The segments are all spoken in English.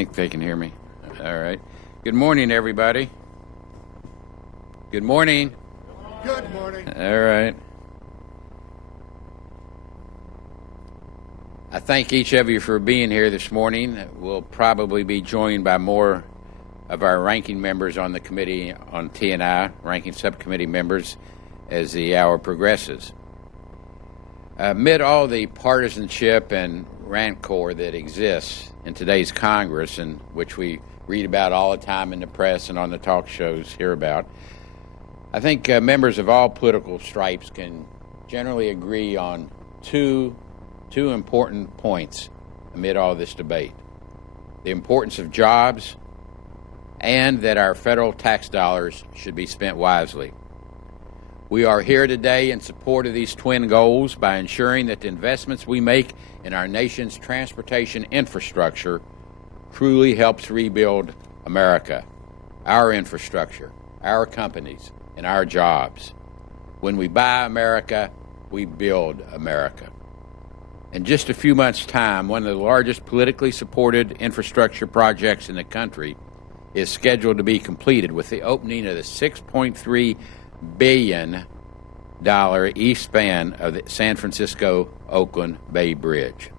think they can hear me. All right. Good morning, everybody. Good morning. Good morning. All right. I thank each of you for being here this morning. We'll probably be joined by more of our ranking members on the committee on T&I, ranking subcommittee members, as the hour progresses. Amid all the partisanship and rancor that exists in today's Congress, and which we read about all the time in the press and on the talk shows hear about, I think members of all political stripes can generally agree on two important points amid all this debate: the importance of jobs and that our federal tax dollars should be spent wisely. We are here today in support of these twin goals by ensuring that the investments we make in our nation's transportation infrastructure truly helps rebuild America, our infrastructure, our companies, and our jobs. When we buy America, we build America. In just a few months' time, one of the largest politically supported infrastructure projects in the country is scheduled to be completed with the opening of the $6.3 billion east span of the San Francisco-Oakland Bay Bridge.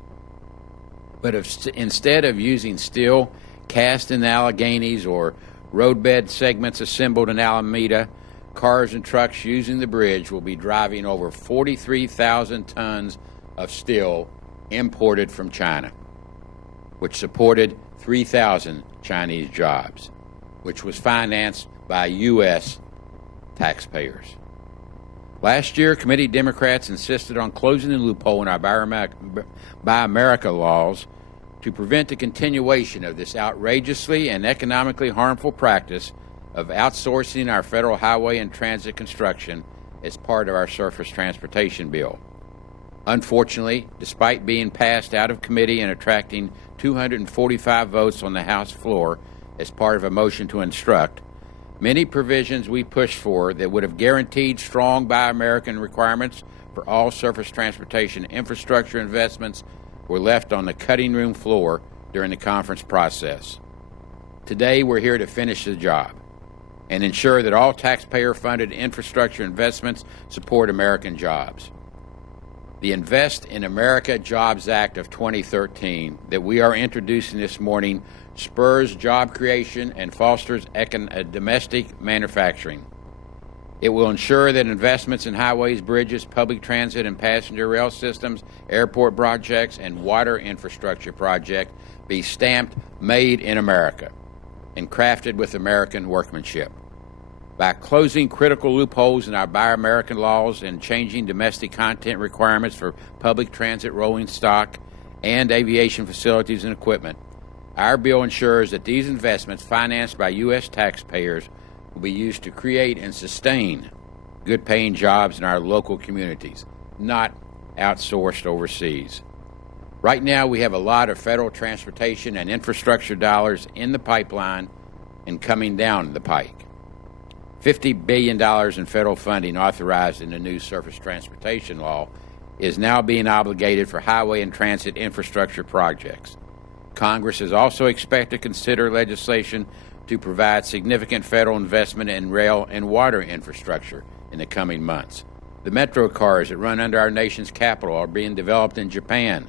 But instead of using steel cast in the Alleghenies or roadbed segments assembled in Alameda, cars and trucks using the bridge will be driving over 43,000 tons of steel imported from China, which supported 3,000 Chinese jobs, which was financed by U.S. taxpayers. Last year, committee Democrats insisted on closing the loophole in our Buy America laws to prevent the continuation of this outrageously and economically harmful practice of outsourcing our federal highway and transit construction as part of our surface transportation bill. Unfortunately, despite being passed out of committee and attracting 245 votes on the House floor as part of a motion to instruct, many provisions we pushed for that would have guaranteed strong Buy American requirements for all surface transportation infrastructure investments were left on the cutting room floor during the conference process. Today, we're here to finish the job and ensure that all taxpayer-funded infrastructure investments support American jobs. The Invest in America Jobs Act of 2013 that we are introducing this morning spurs job creation and fosters domestic manufacturing. It will ensure that investments in highways, bridges, public transit and passenger rail systems, airport projects, and water infrastructure projects be stamped Made in America and crafted with American workmanship. By closing critical loopholes in our Buy American laws and changing domestic content requirements for public transit rolling stock and aviation facilities and equipment, our bill ensures that these investments financed by U.S. taxpayers will be used to create and sustain good-paying jobs in our local communities, not outsourced overseas. Right now, we have a lot of federal transportation and infrastructure dollars in the pipeline and coming down the pike. $50 billion in federal funding authorized in the new surface transportation law is now being obligated for highway and transit infrastructure projects. Congress is also expected to consider legislation to provide significant federal investment in rail and water infrastructure in the coming months. The metro cars that run under our nation's capital are being developed in Japan,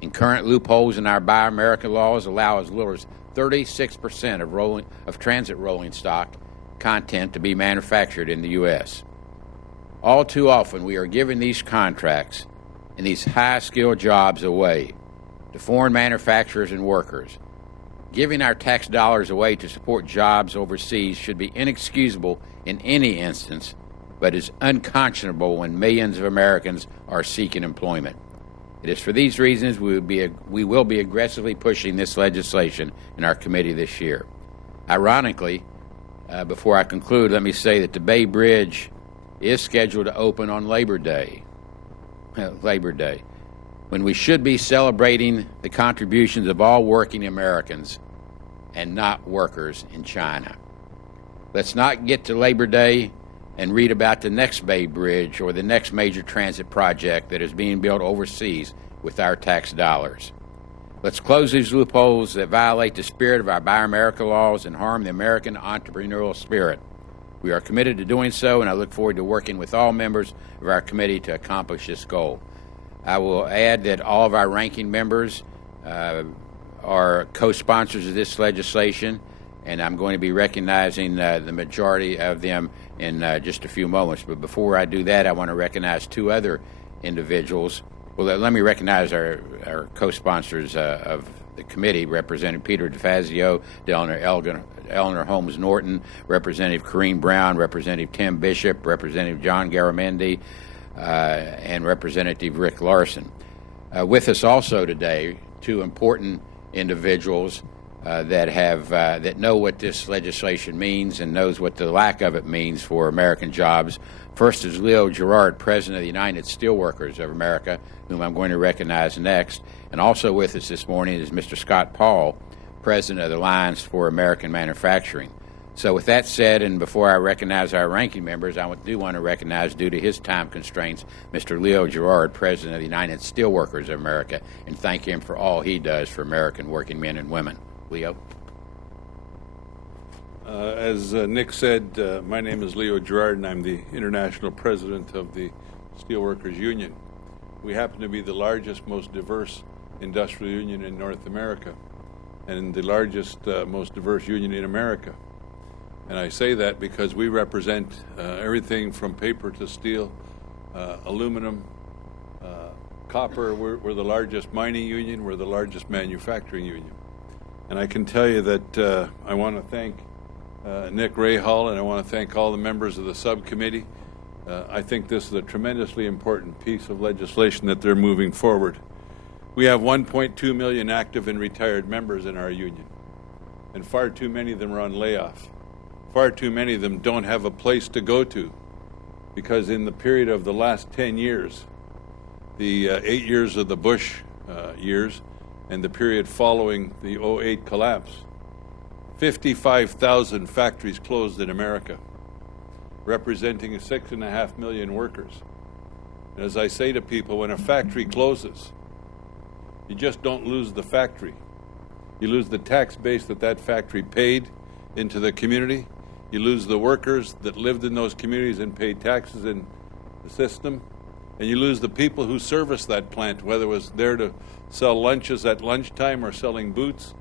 and current loopholes in our Buy America laws allow as little as 36% of transit rolling stock content to be manufactured in the U.S. All too often, we are giving these contracts and these high-skilled jobs away to foreign manufacturers and workers. Giving our tax dollars away to support jobs overseas should be inexcusable in any instance, but is unconscionable when millions of Americans are seeking employment. It is for these reasons we will be aggressively pushing this legislation in our committee this year. Ironically, before I conclude, let me say that the Bay Bridge is scheduled to open on Labor Day, when we should be celebrating the contributions of all working Americans and not workers in China. Let's not get to Labor Day and read about the next Bay Bridge or the next major transit project that is being built overseas with our tax dollars. Let's close these loopholes that violate the spirit of our Buy America laws and harm the American entrepreneurial spirit. We are committed to doing so, and I look forward to working with all members of our committee to accomplish this goal. I will add that all of our ranking members are co-sponsors of this legislation, and I'm going to be recognizing the majority of them in just a few moments. But before I do that, I want to recognize two other individuals. Well, let me recognize our co-sponsors of the committee, Representative Peter DeFazio, Eleanor Holmes Norton, Representative Corrine Brown, Representative Tim Bishop, Representative John Garamendi, and Representative Rick Larson. With us also today, two important individuals that know what this legislation means and knows what the lack of it means for American jobs. First is Leo Gerard, President of the United Steelworkers of America, whom I'm going to recognize next. And also with us this morning is Mr. Scott Paul, President of the Alliance for American Manufacturing. So with that said, and before I recognize our ranking members, I do want to recognize, due to his time constraints, Mr. Leo Gerard, President of the United Steelworkers of America, and thank him for all he does for American working men and women. Leo. As Nick said, my name is Leo Gerard, and I'm the International President of the Steelworkers Union. We happen to be the largest, most diverse industrial union in North America, and the largest, most diverse union in America. And I say that because we represent everything from paper to steel, aluminum, copper. We're the largest mining union. We're the largest manufacturing union. And I can tell you that I want to thank Nick Rahal, and I want to thank all the members of the subcommittee. I think this is a tremendously important piece of legislation that they're moving forward. We have 1.2 million active and retired members in our union, and far too many of them are on layoff. Far too many of them don't have a place to go to, because in the period of the last 10 years, the 8 years of the Bush years, and the period following the 2008 collapse, 55,000 factories closed in America, representing 6.5 million workers. And as I say to people, when a factory closes, you just don't lose the factory. You lose the tax base that factory paid into the community. You lose the workers that lived in those communities and paid taxes in the system. And you lose the people who serviced that plant, whether it was there to sell lunches at lunchtime or selling boots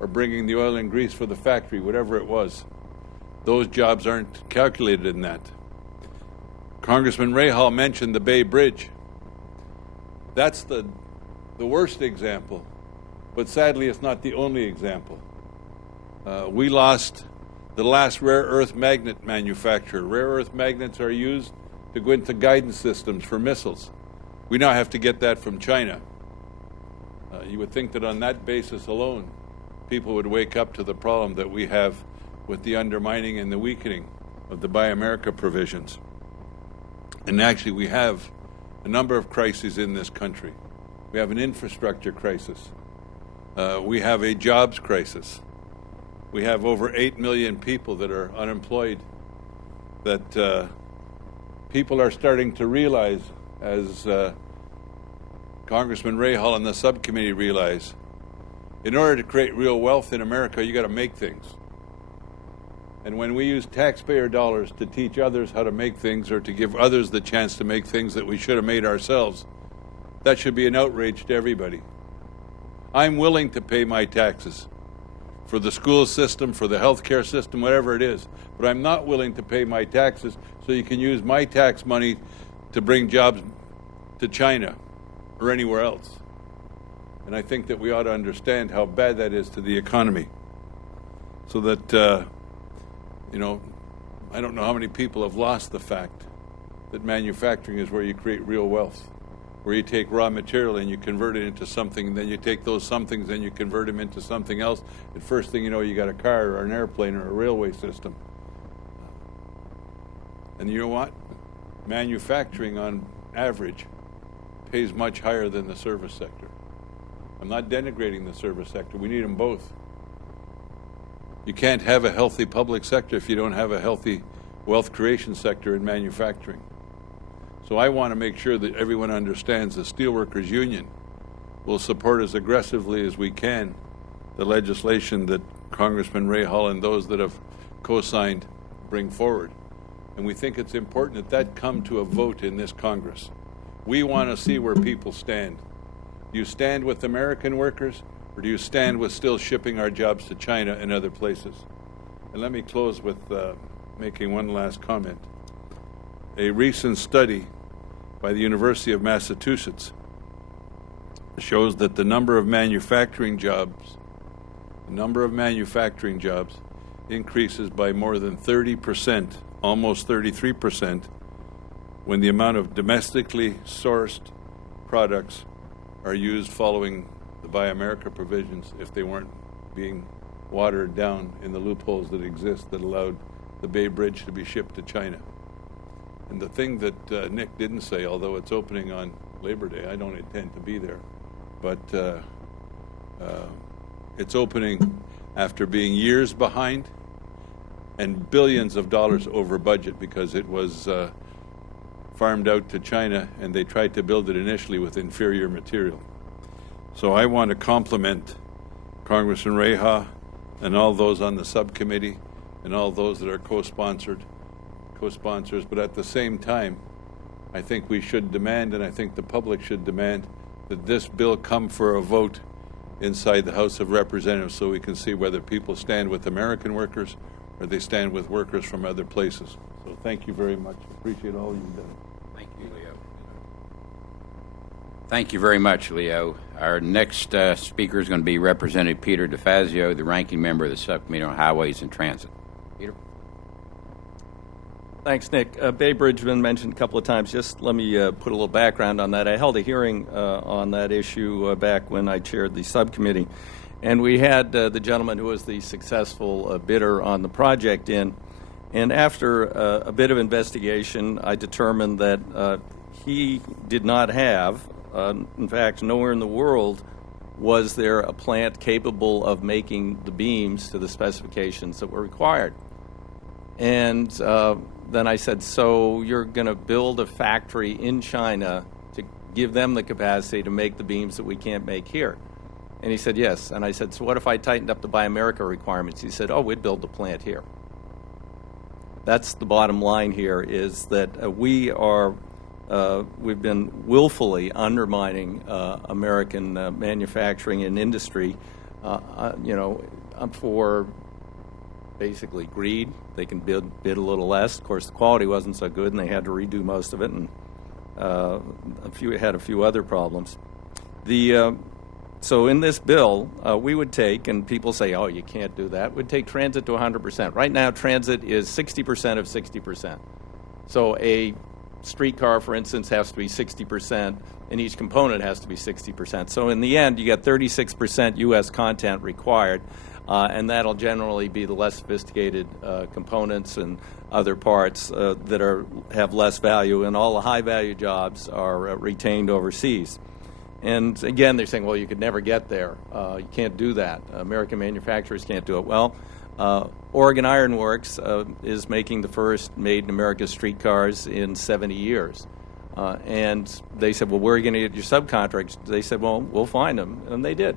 or bringing the oil and grease for the factory, whatever it was. Those jobs aren't calculated in that. Congressman Rahal mentioned the Bay Bridge. That's the worst example, but sadly it's not the only example. We lost the last rare earth magnet manufacturer. Rare earth magnets are used to go into guidance systems for missiles. We now have to get that from China. You would think that on that basis alone, people would wake up to the problem that we have with the undermining and the weakening of the Buy America provisions. And actually, we have a number of crises in this country. We have an infrastructure crisis. We have a jobs crisis. We have over 8 million people that are unemployed, that people are starting to realize, as Congressman Rahal and the subcommittee realize, in order to create real wealth in America, you got to make things. And when we use taxpayer dollars to teach others how to make things, or to give others the chance to make things that we should have made ourselves, that should be an outrage to everybody. I'm willing to pay my taxes for the school system, for the healthcare system, whatever it is, but I'm not willing to pay my taxes so you can use my tax money to bring jobs to China or anywhere else. And I think that we ought to understand how bad that is to the economy. So that, I don't know how many people have lost the fact that manufacturing is where you create real wealth, where you take raw material and you convert it into something, and then you take those somethings and you convert them into something else, and first thing you know, you got a car or an airplane or a railway system. And you know what? Manufacturing, on average, pays much higher than the service sector. I'm not denigrating the service sector. We need them both. You can't have a healthy public sector if you don't have a healthy wealth creation sector in manufacturing. So I want to make sure that everyone understands the Steelworkers Union will support as aggressively as we can the legislation that Congressman Ray Hall and those that have co-signed bring forward. And we think it's important that that come to a vote in this Congress. We want to see where people stand. Do you stand with American workers, or do you stand with still shipping our jobs to China and other places? And let me close with making one last comment. A recent study by the University of Massachusetts shows that the number of manufacturing jobs increases by more than 30%, almost 33%, when the amount of domestically sourced products are used following the Buy America provisions if they weren't being watered down in the loopholes that exist that allowed the Bay Bridge to be shipped to China. And the thing that Nick didn't say, although it's opening on Labor Day, I don't intend to be there, but it's opening after being years behind and billions of dollars over budget because it was farmed out to China and they tried to build it initially with inferior material. So I want to compliment Congressman Reha and all those on the subcommittee and all those that are co-sponsors, but at the same time, I think we should demand, and I think the public should demand, that this bill come for a vote inside the House of Representatives so we can see whether people stand with American workers or they stand with workers from other places. So thank you very much. Appreciate all you've done. Thank you, Leo. Thank you very much, Leo. Our next speaker is going to be Representative Peter DeFazio, the ranking member of the Subcommittee on Highways and Transit. Peter. Thanks, Nick. Bay Bridge has been mentioned a couple of times. Just let me put a little background on that. I held a hearing on that issue back when I chaired the subcommittee, and we had the gentleman who was the successful bidder on the project in. And after a bit of investigation, I determined that he did not have, in fact, nowhere in the world was there a plant capable of making the beams to the specifications that were required. And then I said, so you're going to build a factory in China to give them the capacity to make the beams that we can't make here? And he said, yes. And I said, so what if I tightened up the Buy America requirements? He said, oh, we'd build the plant here. That's the bottom line here, is that we've been willfully undermining American manufacturing and industry, for basically greed. They can bid a little less. Of course, the quality wasn't so good, and they had to redo most of it, and had a few other problems. So in this bill, we would take, and people say, oh, you can't do that, we'd take transit to 100%. Right now, transit is 60% of 60%. So a streetcar, for instance, has to be 60%, and each component has to be 60%. So in the end, you get 36% U.S. content required, and that'll generally be the less sophisticated components and other parts that have less value, and all the high-value jobs are retained overseas. And again, they're saying, well, you could never get there. You can't do that. American manufacturers can't do it. Well, Oregon Iron Works is making the first made-in-America streetcars in 70 years. And they said, well, where are you going to get your subcontractors? They said, well, we'll find them. And they did.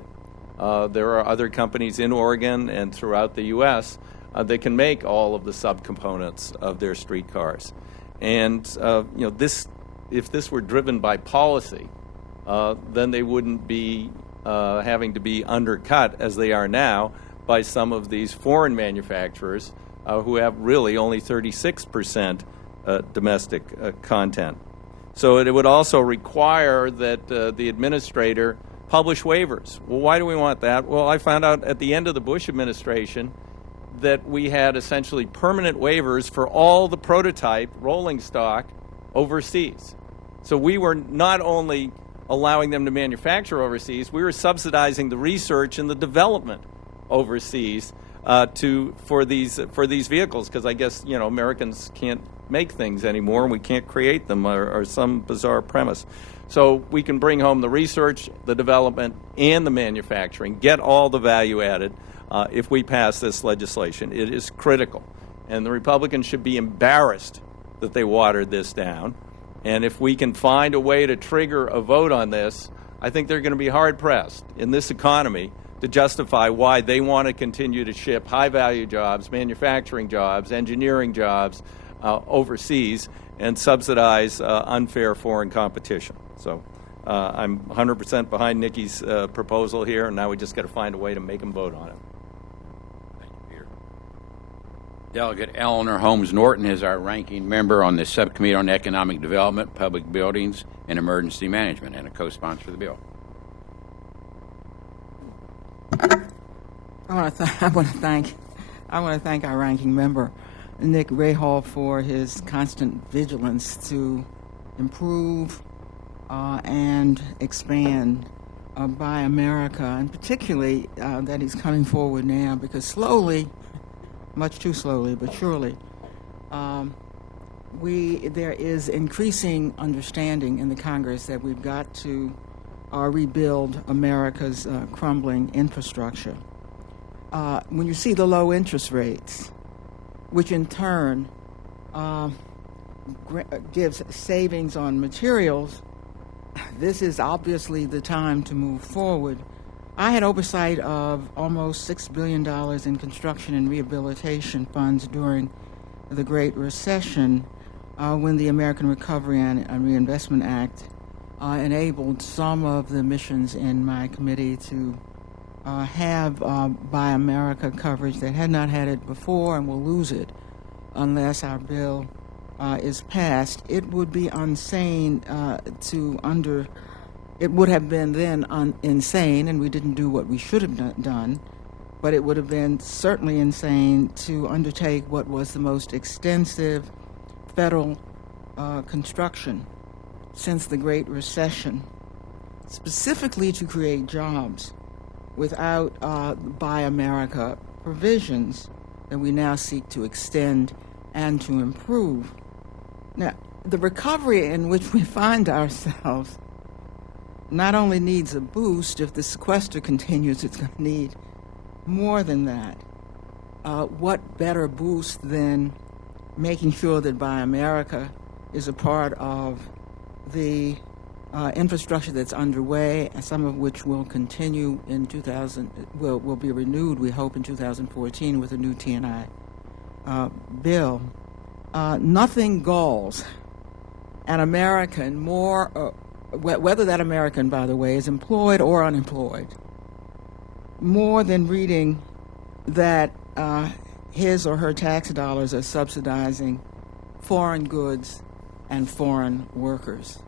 There are other companies in Oregon and throughout the U.S. That can make all of the subcomponents of their streetcars. And, if this were driven by policy, then they wouldn't be having to be undercut as they are now by some of these foreign manufacturers who have really only 36% domestic content. So it would also require that the administrator publish waivers. Well, why do we want that? Well, I found out at the end of the Bush administration that we had essentially permanent waivers for all the prototype rolling stock overseas. So we were not only allowing them to manufacture overseas, we were subsidizing the research and the development overseas for these vehicles, because I guess Americans can't make things anymore and we can't create them, or some bizarre premise. So we can bring home the research, the development, and the manufacturing, get all the value added if we pass this legislation. It is critical, and the Republicans should be embarrassed that they watered this down. And if we can find a way to trigger a vote on this, I think they're going to be hard-pressed in this economy to justify why they want to continue to ship high-value jobs, manufacturing jobs, engineering jobs overseas and subsidize unfair foreign competition. So I'm 100% behind Nikki's proposal here, and now we just got to find a way to make them vote on it. Thank you, Peter. Delegate Eleanor Holmes Norton is our ranking member on the Subcommittee on Economic Development, Public Buildings, and Emergency Management, and a co-sponsor of the bill. I want to thank our ranking member, Nick Rahal, for his constant vigilance to improve and expand Buy America, and particularly that he's coming forward now, because slowly, much too slowly, but surely, there is increasing understanding in the Congress that we've got to rebuild America's crumbling infrastructure. When you see the low interest rates, which in turn gives savings on materials, this is obviously the time to move forward. I had oversight of almost $6 billion in construction and rehabilitation funds during the Great Recession when the American Recovery and Reinvestment Act enabled some of the missions in my committee to have Buy America coverage that had not had it before and will lose it unless our bill is passed. It would be insane it would have been then insane, and we didn't do what we should have done, but it would have been certainly insane to undertake what was the most extensive federal construction since the Great Recession, specifically to create jobs without Buy America provisions that we now seek to extend and to improve. Now, the recovery in which we find ourselves not only needs a boost. If the sequester continues, it's going to need more than that. What better boost than making sure that Buy America is a part of the infrastructure that's underway, some of which will continue in will be renewed, we hope, in 2014 with a new T&I bill. Nothing galls an American more, whether that American, by the way, is employed or unemployed, more than reading that his or her tax dollars are subsidizing foreign goods and foreign workers.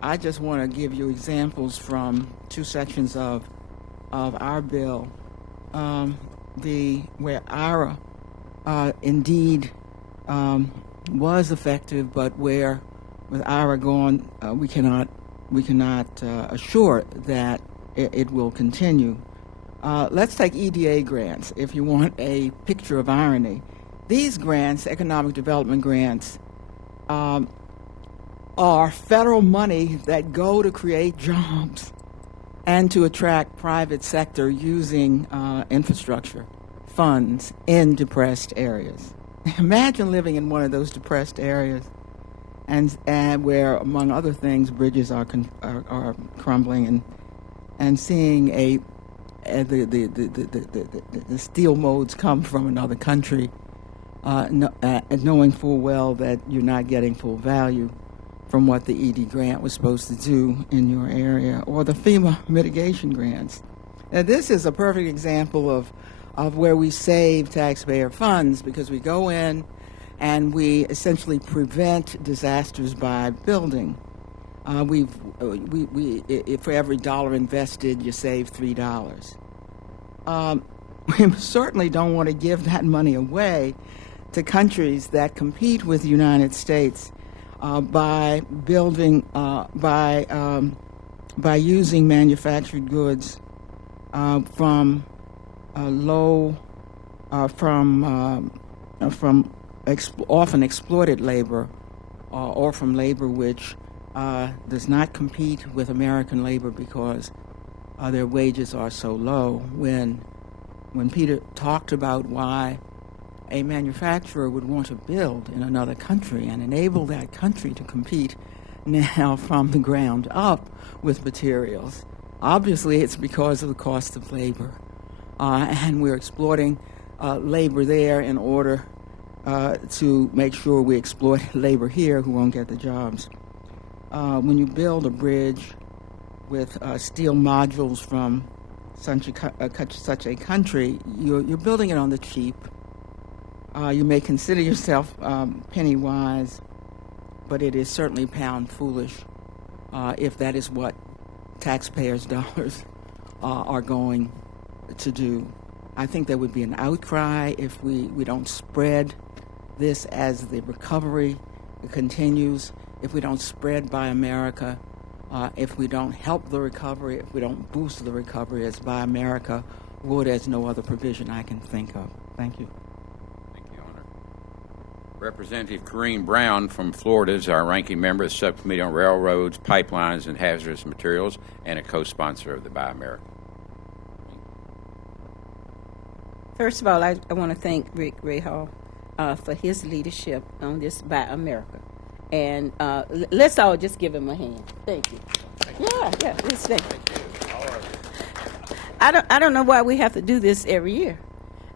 I just want to give you examples from two sections of our bill, where IRA indeed was effective, but where with IRA gone, we cannot assure that it will continue. Let's take EDA grants, if you want a picture of irony. These grants, economic development grants, are federal money that go to create jobs and to attract private sector using infrastructure funds in depressed areas. Imagine living in one of those depressed areas and where, among other things, bridges are crumbling and seeing the steel modes come from another country, knowing full well that you're not getting full value from what the ED grant was supposed to do in your area, or the FEMA mitigation grants. Now, this is a perfect example of where we save taxpayer funds, because we go in and we essentially prevent disasters by building. For every dollar invested, you save $3. We certainly don't want to give that money away to countries that compete with the United States by building, by using manufactured goods from often exploited labor, or from labor which does not compete with American labor because their wages are so low. When Peter talked about why a manufacturer would want to build in another country and enable that country to compete now from the ground up with materials. Obviously, it's because of the cost of labor, and we're exploiting labor there in order to make sure we exploit labor here who won't get the jobs. When you build a bridge with steel modules from such a country, you're building it on the cheap. You may consider yourself penny wise, but it is certainly pound foolish if that is what taxpayers' dollars are going to do. I think there would be an outcry if we don't spread this as the recovery continues, if we don't spread Buy America, if we don't help the recovery, if we don't boost the recovery as Buy America would as no other provision I can think of. Thank you. Thank you, Honor. Representative Corrine Brown from Florida is our ranking member of the Subcommittee on Railroads, Pipelines, and Hazardous Materials, and a co-sponsor of the Buy America. First of all, I want to thank Rick Rahal for his leadership on this Buy America. And let's all just give him a hand. Thank you. Yeah, let's thank you. I don't know why we have to do this every year.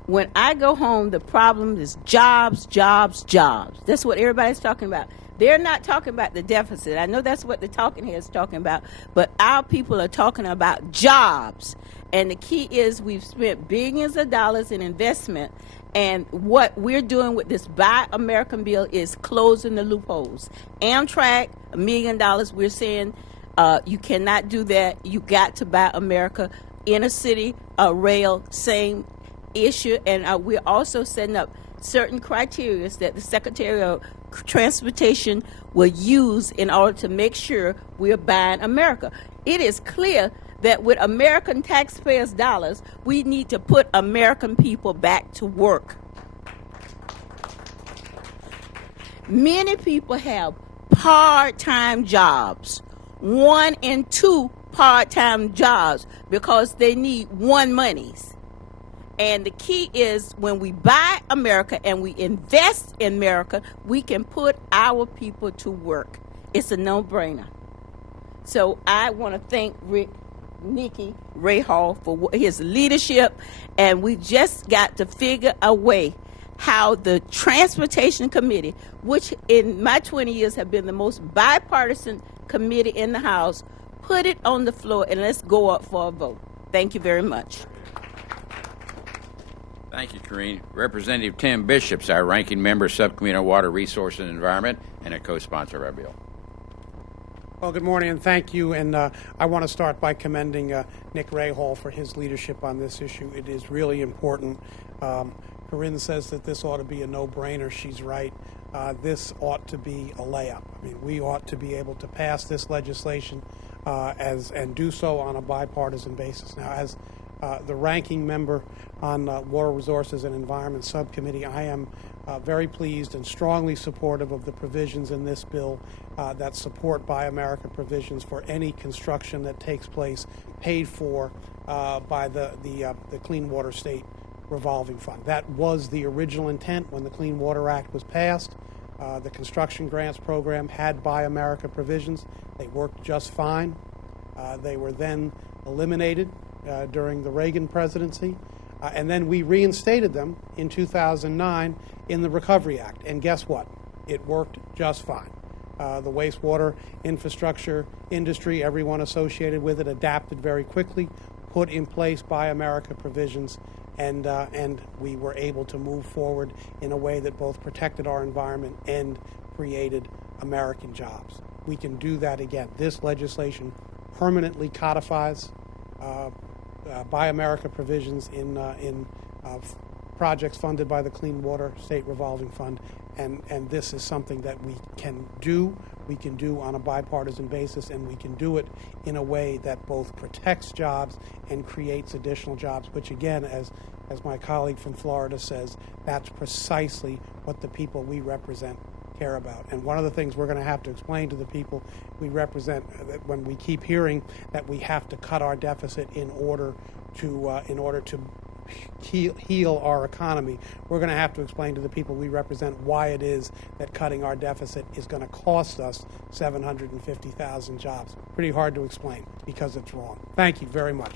When I go home, the problem is jobs, jobs, jobs. That's what everybody's talking about. They're not talking about the deficit. I know that's what the talking heads talking about, but our people are talking about jobs. And the key is we've spent billions of dollars in investment, and what we're doing with this Buy American bill is closing the loopholes. Amtrak, $1 million, we're saying you cannot do that. You got to Buy America. Inner city rail, same issue. And we're also setting up certain criteria that the Secretary of Transportation will use in order to make sure we're buying America. It is clear that with American taxpayers' dollars, we need to put American people back to work. Many people have part-time jobs, 1 and 2 part-time jobs, because they need one monies. And the key is when we buy America and we invest in America, we can put our people to work. It's a no-brainer. So I want to thank Nikki Rahal for his leadership, and we just got to figure a way how the Transportation Committee, which in my 20 years have been the most bipartisan committee in the House, put it on the floor and let's go up for a vote. Thank you very much. Thank you, Corrine. Representative Tim Bishop's our ranking member, Subcommittee on Water Resources and Environment, and a co-sponsor of our bill. Well, good morning, and thank you. And I want to start by commending Nick Rahal for his leadership on this issue. It is really important. Corinne says that this ought to be a no-brainer. She's right. This ought to be a layup. I mean, we ought to be able to pass this legislation and do so on a bipartisan basis. Now, as the ranking member on Water Resources and Environment Subcommittee, I am very pleased and strongly supportive of the provisions in this bill that support Buy America provisions for any construction that takes place paid for by the Clean Water State Revolving Fund. That was the original intent when the Clean Water Act was passed. The construction grants program had Buy America provisions. They worked just fine. They were then eliminated during the Reagan presidency. And then we reinstated them in 2009 in the Recovery Act. And guess what? It worked just fine. The wastewater infrastructure industry, everyone associated with it, adapted very quickly, put in place Buy America provisions, and we were able to move forward in a way that both protected our environment and created American jobs. We can do that again. This legislation permanently codifies Buy America provisions in projects funded by the Clean Water State Revolving Fund, and this is something that we can do. We can do on a bipartisan basis, and we can do it in a way that both protects jobs and creates additional jobs, which again, as my colleague from Florida says, that's precisely what the people we represent care about. And one of the things we're going to have to explain to the people we represent, that when we keep hearing that we have to cut our deficit in order to heal our economy, we're going to have to explain to the people we represent why it is that cutting our deficit is going to cost us 750,000 jobs. Pretty hard to explain because it's wrong. Thank you very much.